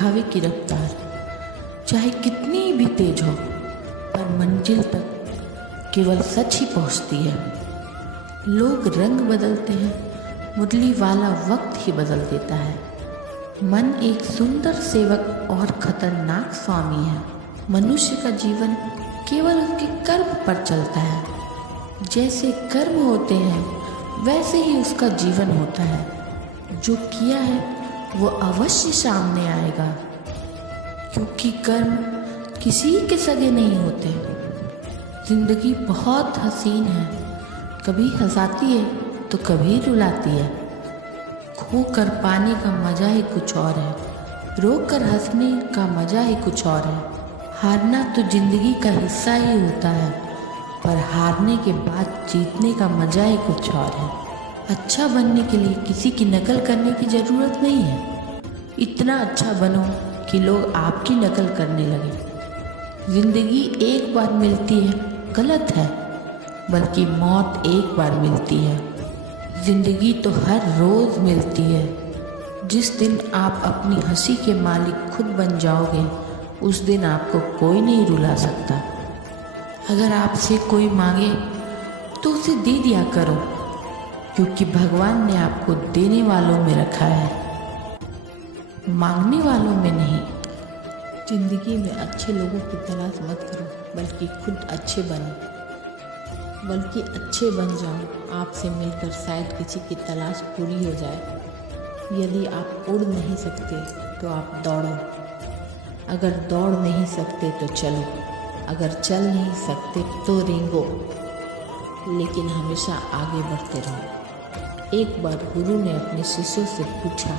दिखावे की रफ्तार चाहे कितनी भी तेज हो, पर मंजिल तक केवल सच ही पहुंचती है। लोग रंग बदलते हैं, मुरली वाला वक्त ही बदल देता है। मन एक सुंदर सेवक और खतरनाक स्वामी है। मनुष्य का जीवन केवल उसके कर्म पर चलता है। जैसे कर्म होते हैं वैसे ही उसका जीवन होता है। जो किया है वो अवश्य सामने आएगा, क्योंकि कर्म किसी के सगे नहीं होते। जिंदगी बहुत हसीन है, कभी हंसाती है तो कभी रुलाती है। खो कर पाने का मज़ा ही कुछ और है, रो कर हंसने का मज़ा ही कुछ और है। हारना तो जिंदगी का हिस्सा ही होता है, पर हारने के बाद जीतने का मज़ा ही कुछ और है। अच्छा बनने के लिए किसी की नकल करने की ज़रूरत नहीं है। इतना अच्छा बनो कि लोग आपकी नकल करने लगे। ज़िंदगी एक बार मिलती है गलत है, बल्कि मौत एक बार मिलती है। ज़िंदगी तो हर रोज़ मिलती है। जिस दिन आप अपनी हंसी के मालिक खुद बन जाओगे, उस दिन आपको कोई नहीं रुला सकता। अगर आपसे कोई मांगे तो उसे दे दिया करो, क्योंकि भगवान ने आपको देने वालों में रखा है, मांगने वालों में नहीं। जिंदगी में अच्छे लोगों की तलाश मत करो, बल्कि खुद अच्छे बनो। बल्कि अच्छे बन जाओ। आपसे मिलकर शायद किसी की तलाश पूरी हो जाए। यदि आप उड़ नहीं सकते तो आप दौड़ो। अगर दौड़ नहीं सकते तो चलो। अगर चल नहीं सकते तो रेंगो, लेकिन हमेशा आगे बढ़ते रहो। एक बार गुरु ने अपने शिष्यों से पूछा,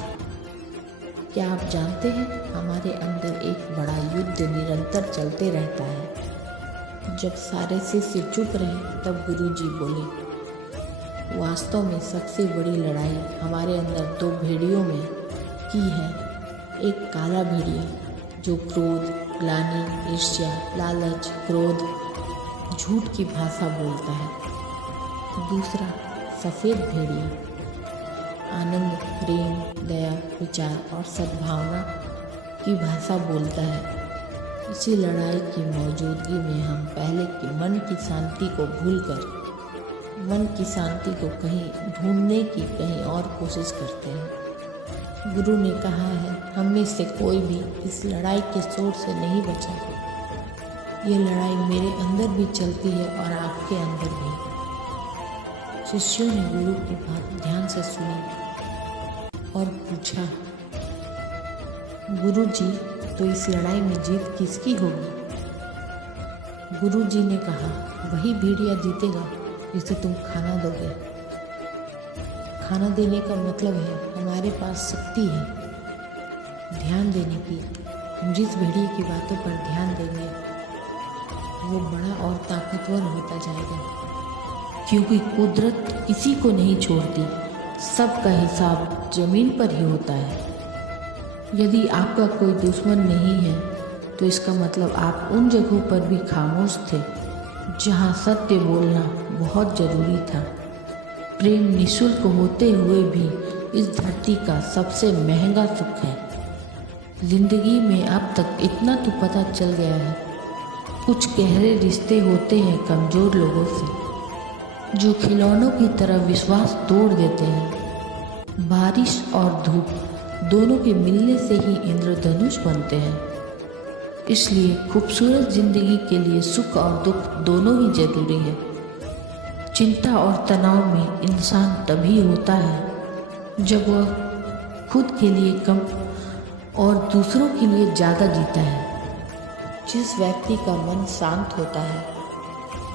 क्या आप जानते हैं हमारे अंदर एक बड़ा युद्ध निरंतर चलते रहता है। जब सारे शिष्य चुप रहे तब गुरुजी बोले, वास्तव में सबसे बड़ी लड़ाई हमारे अंदर दो भेड़ियों में की है। एक काला भेड़िया जो क्रोध, ग्लानि, ईर्ष्या, लालच, क्रोध, झूठ की भाषा बोलता है। दूसरा सफ़ेद भेड़िया आनंद, प्रेम, दया, विचार और सद्भावना की भाषा बोलता है। इसी लड़ाई की मौजूदगी में हम पहले की मन की शांति को भूलकर मन की शांति को कहीं ढूंढने की कहीं और कोशिश करते हैं। गुरु ने कहा है, हम में से कोई भी इस लड़ाई के शोर से नहीं बचा। ये लड़ाई मेरे अंदर भी चलती है और आपके अंदर भी। शिष्यों ने गुरु की बात ध्यान से सुनी और पूछा, गुरु जी, तो इस लड़ाई में जीत किसकी होगी। गुरु जी ने कहा, वही भेड़िया जीतेगा जिसे तुम खाना दोगे। खाना देने का मतलब है हमारे पास शक्ति है ध्यान देने की। हम जिस भेड़िए की बातों पर ध्यान देंगे वो बड़ा और ताकतवर होता जाएगा, क्योंकि कुदरत किसी को नहीं छोड़ती। सबका हिसाब जमीन पर ही होता है। यदि आपका कोई दुश्मन नहीं है तो इसका मतलब आप उन जगहों पर भी खामोश थे जहाँ सत्य बोलना बहुत ज़रूरी था। प्रेम निःशुल्क होते हुए भी इस धरती का सबसे महंगा सुख है। जिंदगी में अब तक इतना तो पता चल गया है, कुछ गहरे रिश्ते होते हैं कमज़ोर लोगों से, जो खिलौनों की तरह विश्वास तोड़ देते हैं। बारिश और धूप दोनों के मिलने से ही इंद्रधनुष बनते हैं। इसलिए खूबसूरत जिंदगी के लिए सुख और दुख दोनों ही जरूरी है। चिंता और तनाव में इंसान तभी होता है जब वह खुद के लिए कम और दूसरों के लिए ज़्यादा जीता है। जिस व्यक्ति का मन शांत होता है,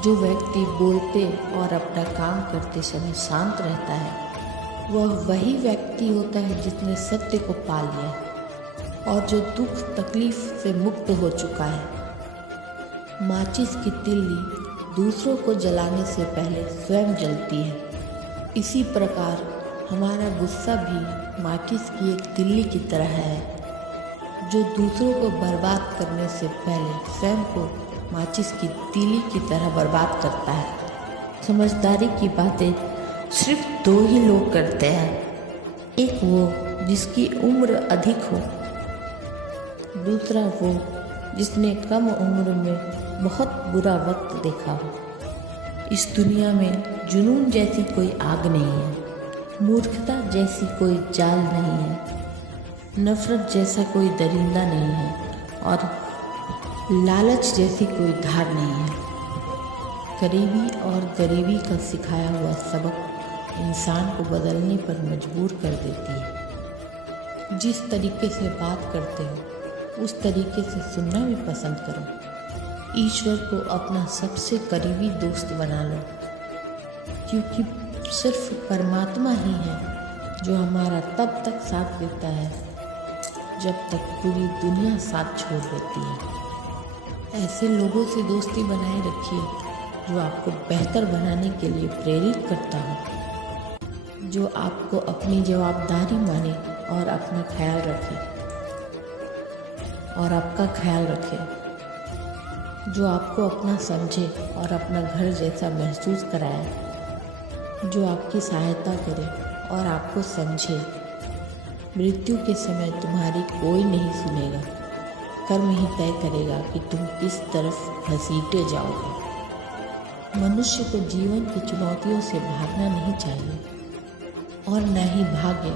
जो व्यक्ति बोलते और अपना काम करते समय शांत रहता है, वह वही व्यक्ति होता है जिसने सत्य को पा लिया और जो दुख तकलीफ से मुक्त हो चुका है। माचिस की तिल्ली दूसरों को जलाने से पहले स्वयं जलती है। इसी प्रकार हमारा गुस्सा भी माचिस की एक तिल्ली की तरह है, जो दूसरों को बर्बाद करने से पहले स्वयं को माचिस की तीली की तरह बर्बाद करता है। समझदारी की बातें सिर्फ दो ही लोग करते हैं, एक वो जिसकी उम्र अधिक हो दूसरा वो जिसने कम उम्र में बहुत बुरा वक्त देखा हो। इस दुनिया में जुनून जैसी कोई आग नहीं है, मूर्खता जैसी कोई जाल नहीं है, नफरत जैसा कोई दरिंदा नहीं है और लालच जैसी कोई धार नहीं है। करीबी और गरीबी का सिखाया हुआ सबक इंसान को बदलने पर मजबूर कर देती है। जिस तरीके से बात करते हो उस तरीके से सुनना भी पसंद करो। ईश्वर को अपना सबसे करीबी दोस्त बना लो, क्योंकि सिर्फ परमात्मा ही है जो हमारा तब तक साथ देता है जब तक पूरी दुनिया साथ छोड़ देती है। ऐसे लोगों से दोस्ती बनाए रखिए जो आपको बेहतर बनाने के लिए प्रेरित करता हो, जो आपको अपनी जवाबदारी माने और अपना ख्याल रखे और आपका ख्याल रखे, जो आपको अपना समझे और अपना घर जैसा महसूस कराए, जो आपकी सहायता करे और आपको समझे। मृत्यु के समय तुम्हारी कोई नहीं सुनेगा, कर्म ही तय करेगा कि तुम किस तरफ घसीटे जाओगे। मनुष्य को जीवन की चुनौतियों से भागना नहीं चाहिए और न ही भागे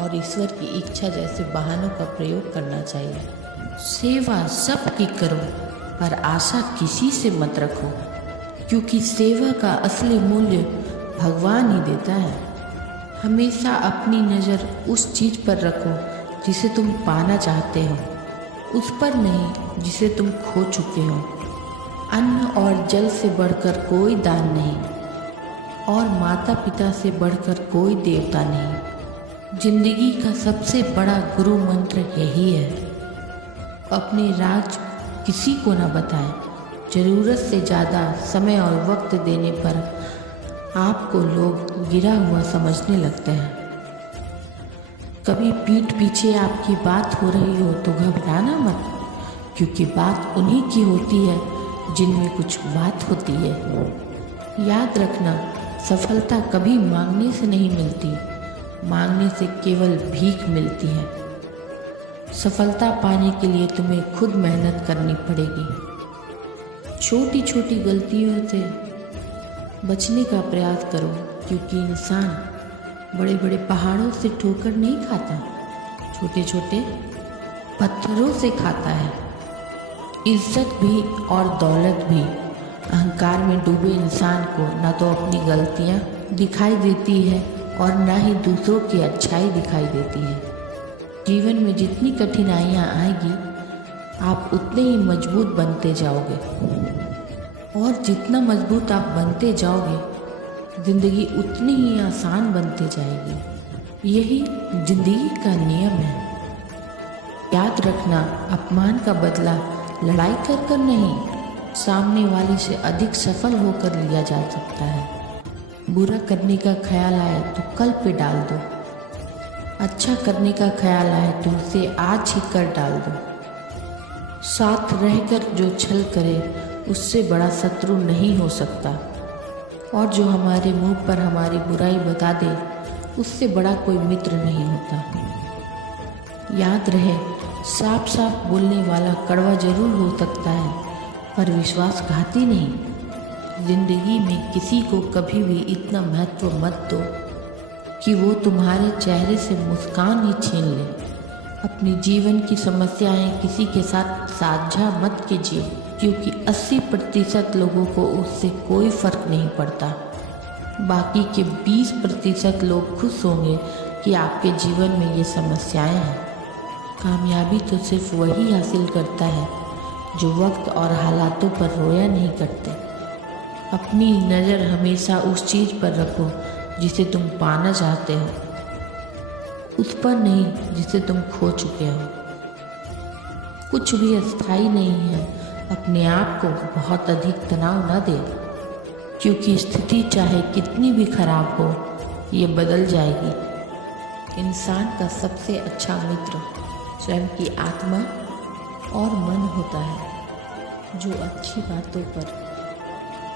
और ईश्वर की इच्छा जैसे बहानों का प्रयोग करना चाहिए। सेवा सबकी करो पर आशा किसी से मत रखो, क्योंकि सेवा का असली मूल्य भगवान ही देता है। हमेशा अपनी नज़र उस चीज़ पर रखो जिसे तुम पाना चाहते हो, उस पर नहीं जिसे तुम खो चुके हो। अन्न और जल से बढ़कर कोई दान नहीं और माता पिता से बढ़कर कोई देवता नहीं। जिंदगी का सबसे बड़ा गुरु मंत्र यही है, अपने राज किसी को न बताएं। ज़रूरत से ज़्यादा समय और वक्त देने पर आपको लोग गिरा हुआ समझने लगते हैं। कभी पीठ पीछे आपकी बात हो रही हो तो घबराना मत, क्योंकि बात उन्हीं की होती है जिनमें कुछ बात होती है। याद रखना, सफलता कभी मांगने से नहीं मिलती, मांगने से केवल भीख मिलती है। सफलता पाने के लिए तुम्हें खुद मेहनत करनी पड़ेगी। छोटी छोटी गलतियों से बचने का प्रयास करो, क्योंकि इंसान बड़े बड़े पहाड़ों से ठोकर नहीं खाता, छोटे छोटे पत्थरों से खाता है। इज्जत भी और दौलत भी अहंकार में डूबे इंसान को न तो अपनी गलतियाँ दिखाई देती है और न ही दूसरों की अच्छाई दिखाई देती है। जीवन में जितनी कठिनाइयाँ आएगी आप उतने ही मजबूत बनते जाओगे, और जितना मजबूत आप बनते जाओगे ज़िंदगी उतनी ही आसान बनती जाएगी। यही ज़िंदगी का नियम है। याद रखना, अपमान का बदला लड़ाई कर कर नहीं, सामने वाले से अधिक सफल होकर लिया जा सकता है। बुरा करने का ख्याल आए तो कल पे डाल दो, अच्छा करने का ख्याल आए तो उसे आज ही कर डाल दो। साथ रहकर जो छल करे उससे बड़ा शत्रु नहीं हो सकता, और जो हमारे मुंह पर हमारी बुराई बता दे उससे बड़ा कोई मित्र नहीं होता। याद रहे, साफ साफ बोलने वाला कड़वा जरूर हो सकता है पर विश्वासघाती नहीं। जिंदगी में किसी को कभी भी इतना महत्व मत दो कि वो तुम्हारे चेहरे से मुस्कान ही छीन ले। अपने जीवन की समस्याएं किसी के साथ साझा मत कीजिए, क्योंकि 80% लोगों को उससे कोई फर्क नहीं पड़ता। बाकी के 20% लोग खुश होंगे कि आपके जीवन में ये समस्याएं हैं। कामयाबी तो सिर्फ वही हासिल करता है जो वक्त और हालातों पर रोया नहीं करते। अपनी नज़र हमेशा उस चीज़ पर रखो जिसे तुम पाना चाहते हो, उस पर नहीं जिसे तुम खो चुके हो। कुछ भी अस्थायी नहीं है। अपने आप को बहुत अधिक तनाव न दे, क्योंकि स्थिति चाहे कितनी भी खराब हो ये बदल जाएगी। इंसान का सबसे अच्छा मित्र स्वयं की आत्मा और मन होता है, जो अच्छी बातों पर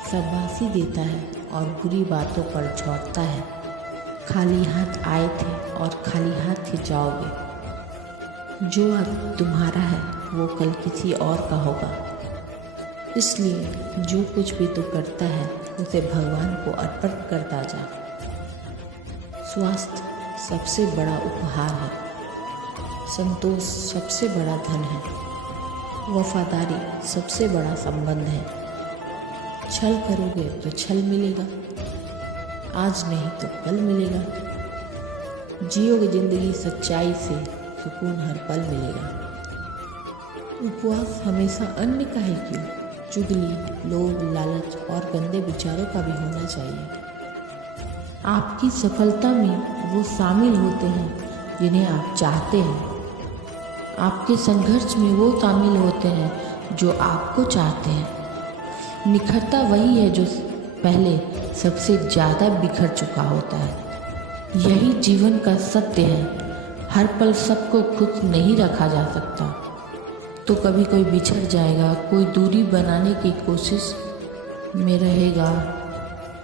शाबाशी देता है और बुरी बातों पर झोंकता है। खाली हाथ आए थे और खाली हाथ ही जाओगे। जो अब तुम्हारा है वो कल किसी और का होगा। इसलिए जो कुछ भी तू करता है उसे भगवान को अर्पण करता जा। स्वास्थ्य सबसे बड़ा उपहार है, संतोष सबसे बड़ा धन है, वफादारी सबसे बड़ा संबंध है। छल करोगे तो छल मिलेगा, आज नहीं तो कल मिलेगा। जियोगे जिंदगी सच्चाई से, सुकून हर पल मिलेगा। उपवास हमेशा अन्य का ही क्यों, चुगली, लोभ, लालच और गंदे विचारों का भी होना चाहिए। आपकी सफलता में वो शामिल होते हैं जिन्हें आप चाहते हैं। आपके संघर्ष में वो शामिल होते हैं जो आपको चाहते हैं। निखरता वही है जो पहले सबसे ज़्यादा बिखर चुका होता है। यही जीवन का सत्य है। हर पल सबको खुश नहीं रखा जा सकता, तो कभी कोई बिछड़ जाएगा, कोई दूरी बनाने की कोशिश में रहेगा,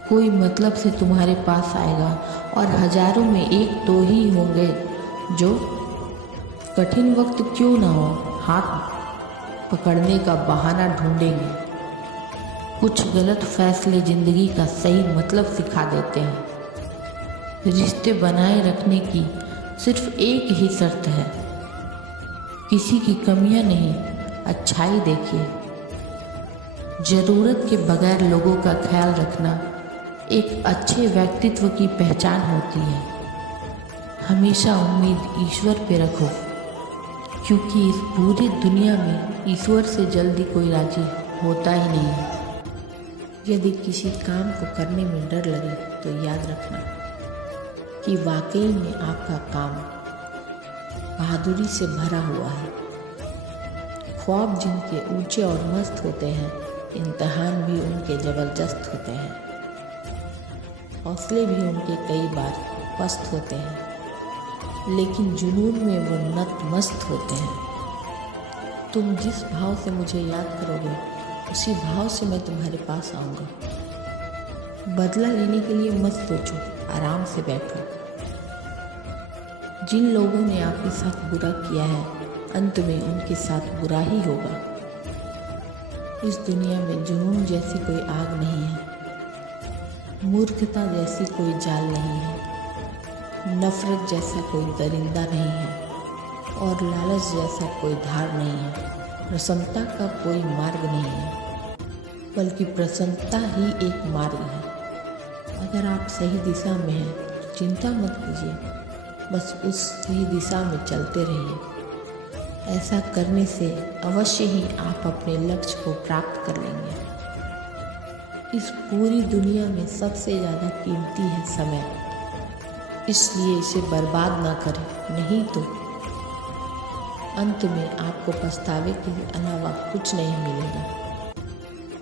कोई मतलब से तुम्हारे पास आएगा और हजारों में एक दो ही होंगे जो कठिन वक्त क्यों ना हो हाथ पकड़ने का बहाना ढूंढेंगे। कुछ गलत फैसले जिंदगी का सही मतलब सिखा देते हैं। रिश्ते बनाए रखने की सिर्फ एक ही शर्त है, किसी की कमियां नहीं, अच्छाई देखिए। ज़रूरत के बगैर लोगों का ख्याल रखना एक अच्छे व्यक्तित्व की पहचान होती है। हमेशा उम्मीद ईश्वर पे रखो, क्योंकि इस पूरी दुनिया में ईश्वर से जल्दी कोई राजी होता ही नहीं है। यदि किसी काम को करने में डर लगे तो याद रखना कि वाकई में आपका काम बहादुरी से भरा हुआ है। ख्वाब जिनके ऊंचे और मस्त होते हैं, इम्तहान भी उनके ज़बरदस्त होते हैं। हौसले भी उनके कई बार पस्त होते हैं, लेकिन जुनून में वो नतमस्त होते हैं। तुम जिस भाव से मुझे याद करोगे, उसी भाव से मैं तुम्हारे पास आऊँगा। बदला लेने के लिए मत सोचो, आराम से बैठो। जिन लोगों ने आपके साथ बुरा किया है, अंत में उनके साथ बुरा ही होगा। इस दुनिया में जुनून जैसी कोई आग नहीं है, मूर्खता जैसी कोई जाल नहीं है, नफरत जैसा कोई दरिंदा नहीं है और लालच जैसा कोई धार नहीं है। प्रसन्नता का कोई मार्ग नहीं है, बल्कि प्रसन्नता ही एक मार्ग है। अगर आप सही दिशा में हैं तो चिंता मत कीजिए, बस उसी दिशा में चलते रहिए। ऐसा करने से अवश्य ही आप अपने लक्ष्य को प्राप्त कर लेंगे। इस पूरी दुनिया में सबसे ज़्यादा कीमती है समय, इसलिए इसे बर्बाद ना करें, नहीं तो अंत में आपको पछतावे के अलावा कुछ नहीं मिलेगा।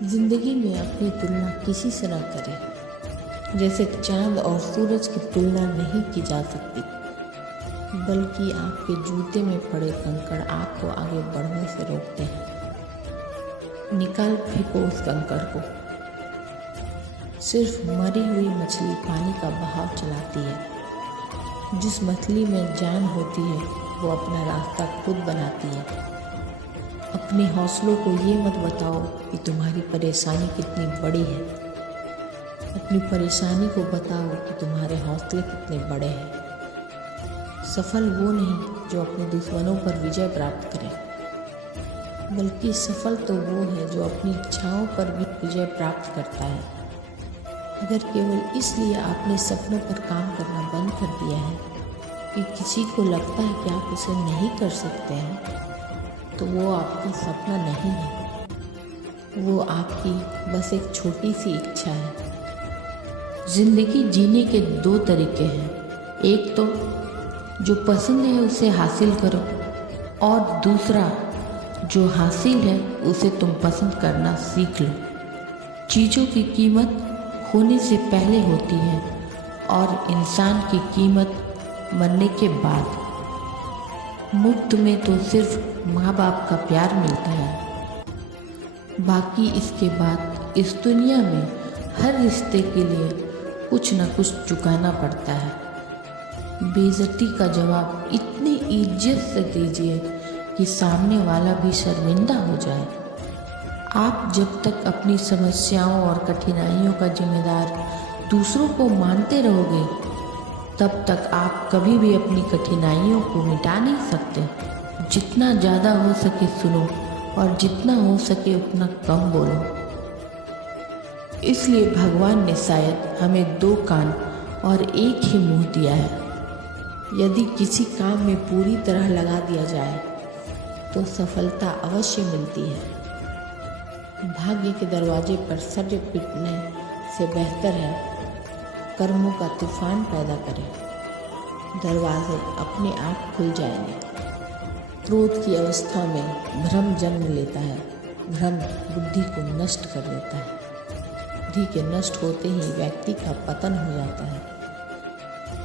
जिंदगी में अपनी तुलना किसी से ना करें। जैसे चांद और सूरज की तुलना नहीं की जा सकती, बल्कि आपके जूते में पड़े कंकड़ आपको आगे बढ़ने से रोकते हैं। निकाल फेंको उस कंकड़ को। सिर्फ मरी हुई मछली पानी का बहाव चलाती है। जिस मछली में जान होती है वो अपना रास्ता खुद बनाती है। अपने हौसलों को ये मत बताओ कि तुम्हारी परेशानी कितनी बड़ी है। अपनी परेशानी को बताओ कि तुम्हारे हौसले कितने बड़े हैं। सफल वो नहीं जो अपने दुश्मनों पर विजय प्राप्त करे, बल्कि सफल तो वो है जो अपनी इच्छाओं पर भी विजय प्राप्त करता है। अगर केवल इसलिए आपने सपनों पर काम करना बंद कर दिया है कि किसी को लगता है कि आप उसे नहीं कर सकते हैं, तो वो आपका सपना नहीं है, वो आपकी बस एक छोटी सी इच्छा है। जिंदगी जीने के दो तरीके हैं, एक तो जो पसंद है उसे हासिल करो, और दूसरा जो हासिल है उसे तुम पसंद करना सीख लो। चीज़ों की कीमत होने से पहले होती है और इंसान की कीमत मरने के बाद। मुफ्त में तो सिर्फ माँ बाप का प्यार मिलता है, बाकी इसके बाद इस दुनिया में हर रिश्ते के लिए कुछ न कुछ चुकाना पड़ता है। बेइज्जती का जवाब इतनी इज्जत से दीजिए कि सामने वाला भी शर्मिंदा हो जाए। आप जब तक अपनी समस्याओं और कठिनाइयों का जिम्मेदार दूसरों को मानते रहोगे, तब तक आप कभी भी अपनी कठिनाइयों को मिटा नहीं सकते। जितना ज़्यादा हो सके सुनो और जितना हो सके उतना कम बोलो। इसलिए भगवान ने शायद हमें 2 कान और एक ही मुंह दिया है। यदि किसी काम में पूरी तरह लगा दिया जाए तो सफलता अवश्य मिलती है। भाग्य के दरवाजे पर सर पीटने से बेहतर है कर्मों का तूफान पैदा करें। दरवाजे अपने आप खुल जाएंगे। क्रोध की अवस्था में भ्रम जन्म लेता है। भ्रम बुद्धि को नष्ट कर देता है। बुद्धि के नष्ट होते ही व्यक्ति का पतन हो जाता है।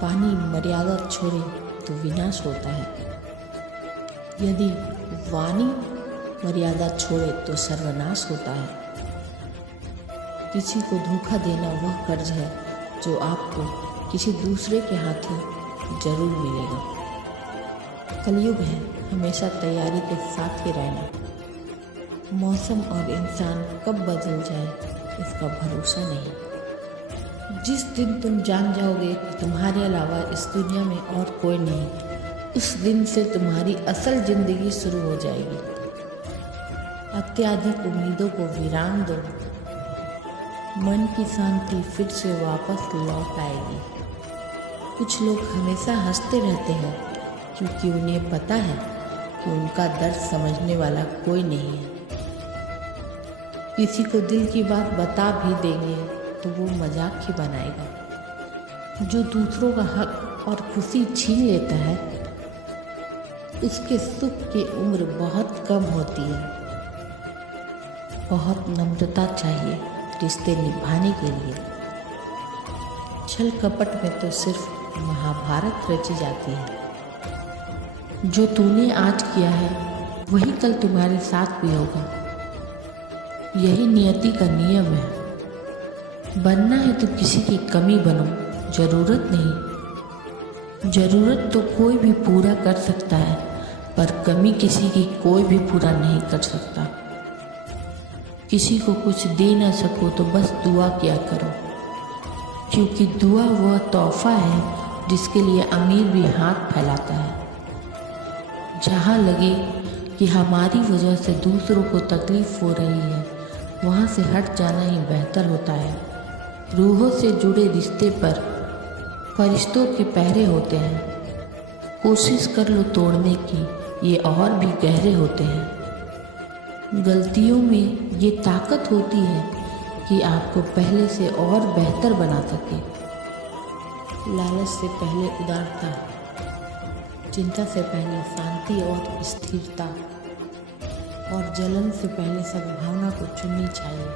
पानी मर्यादा छोड़े तो विनाश होता है। यदि वाणी मर्यादा छोड़े तो सर्वनाश होता है। किसी को धोखा देना वह कर्ज है जो आपको किसी दूसरे के हाथों जरूर मिलेगा। कलयुग है, हमेशा तैयारी के साथ ही रहना। मौसम और इंसान कब बदल जाए इसका भरोसा नहीं। जिस दिन तुम जान जाओगे कि तुम्हारे अलावा इस दुनिया में और कोई नहीं, उस दिन से तुम्हारी असल जिंदगी शुरू हो जाएगी। अत्यधिक उम्मीदों को विराम दो। मन की शांति फिर से वापस लौट आएगी। कुछ लोग हमेशा हंसते रहते हैं क्योंकि उन्हें पता है कि उनका दर्द समझने वाला कोई नहीं है। किसी को दिल की बात बता भी देंगे तो वो मजाक ही बनाएगा। जो दूसरों का हक और खुशी छीन लेता है उसके सुख की उम्र बहुत कम होती है। बहुत नम्रता चाहिए रिश्ते निभाने के लिए। छल कपट में तो सिर्फ महाभारत रची जाती है। जो तूने आज किया है वही कल तुम्हारे साथ भी होगा। यही नियति का नियम है। बनना है तो किसी की कमी बनो, जरूरत नहीं। जरूरत तो कोई भी पूरा कर सकता है, पर कमी किसी की कोई भी पूरा नहीं कर सकता। किसी को कुछ दे ना सको तो बस दुआ किया करो, क्योंकि दुआ वह तोहफा है जिसके लिए अमीर भी हाथ फैलाता है। जहाँ लगे कि हमारी वजह से दूसरों को तकलीफ हो रही है, वहाँ से हट जाना ही बेहतर होता है। रूहों से जुड़े रिश्ते पर फरिश्तों के पहरे होते हैं। कोशिश कर लो तोड़ने की, ये और भी गहरे होते हैं। गलतियों में ये ताकत होती है कि आपको पहले से और बेहतर बना सके। लालच से पहले उदारता, चिंता से पहले शांति और स्थिरता, और जलन से पहले सद्भावना को चुननी चाहिए।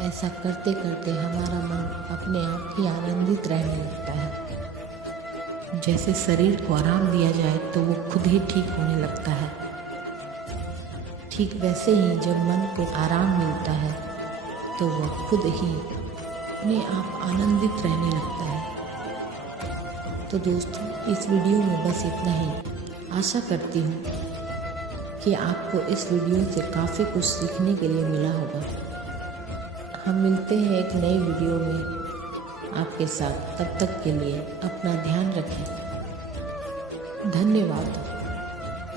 ऐसा करते करते हमारा मन अपने आप ही आनंदित रहने लगता है। जैसे शरीर को आराम दिया जाए तो वो खुद ही ठीक होने लगता है। ठीक वैसे ही जब मन को आराम मिलता है तो वह खुद ही अपने आप आनंदित रहने लगता है। तो दोस्तों, इस वीडियो में बस इतना ही। आशा करती हूँ कि आपको इस वीडियो से काफ़ी कुछ सीखने के लिए मिला होगा। हम मिलते हैं एक नई वीडियो में आपके साथ। तब तक के लिए अपना ध्यान रखें। धन्यवाद।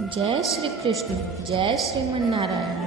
जय श्री कृष्ण, जय श्रीमन नारायण।